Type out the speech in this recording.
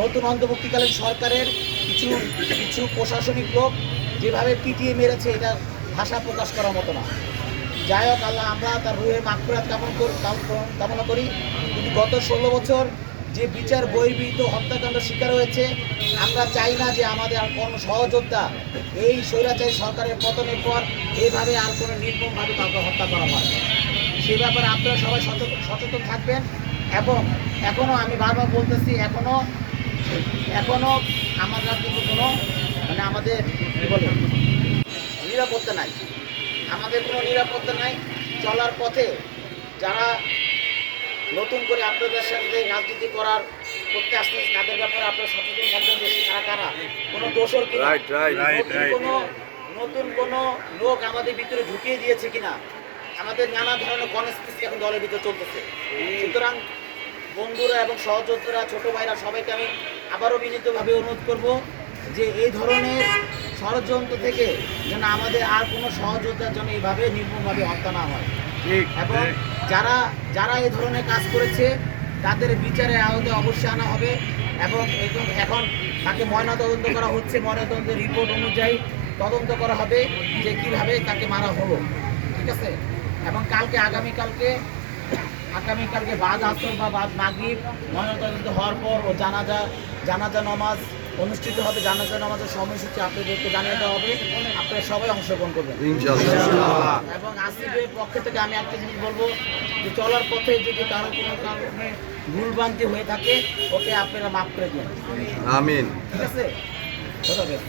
নতুন অন্তর্বর্তীকালীন সরকারের কিছু কিছু প্রশাসনিক লোক যেভাবে পিটিয়ে মেরেছে, এটা ভাষা প্রকাশ করার মতো না। যাই হোক, আল্লাহ আমরা তার রুহের মাগফিরাত কামনা করি। কিন্তু গত 16 বছর যে বিচার বহির্ভূত হত্যাকাণ্ড শিকার হয়েছে, আমরা চাই না যে আমাদের আর কোনো সহযোদ্ধা এই স্বৈরাচারী সরকারের পতনের পর এইভাবে আর কোনো নির্মমভাবে কাউকে হত্যা করা হয়। সে ব্যাপারে আপনারা সবাই সচেতন থাকবেন। এবং এখনও আমি বারবার বলতেছি, এখনও আমরা কিন্তু কোনো আমাদের কী বলে নিরাপত্তা নাই। আমাদের কোনো নিরাপত্তা নাই। চলার পথে যারা নতুন করে আপনাদের সাথে রাজনীতি করতে আসতেছে, তাদের ব্যাপারে আপনারা সচেতন থাকবেন যে তারা কারা, কোনো দোষর কিনা, নতুন কোনো লোক আমাদের ভিতরে ঢুকিয়ে দিয়েছে কিনা। আমাদের নানা ধরনের কনস্পিরেসি এখন দলের ভিতরে চলতেছে। সুতরাং বন্ধুরা এবং সহযোদ্ধারা, ছোট ভাইরা, সবাইকে আমি আবারও বিনীতভাবে অনুরোধ করব যে এই ধরনের ষড়যন্ত্র থেকে যেন আমাদের আর কোনো সহযোদ্ধার জন্য এইভাবে নির্মমভাবে হত্যা না হয়। এবং যারা এই ধরনের কাজ করেছে তাদের বিচারের আওতায় অবশ্যই আনা হবে। এবং এখন তাকে ময়নাতদন্ত করা হচ্ছে, ময়নাতদন্তের রিপোর্ট অনুযায়ী তদন্ত করা হবে যে কীভাবে তাকে মারা হলো। ঠিক আছে? এবং আগামীকালকে বাদ আসর বা বাদ মাগরিব ময়নাতদন্ত হওয়ার পর ও জানাজা নামাজ অনুষ্ঠিত হবে। জানাজা নামাজের সময়সূচি আপনাদেরকে জানিয়ে দেওয়া হবে। আপনারা সবাই অংশগ্রহণ করবেন ইনশাআল্লাহ। এবং আসিফের পক্ষ থেকে আমি একটা জিনিস বলবো যে চলার পথে যদি কারো কোনো কারণে ভুলভ্রান্তি হয়ে থাকে, ওকে আপনারা মাফ করে দিন। আমিন। ঠিক আছে? ধন্যবাদ।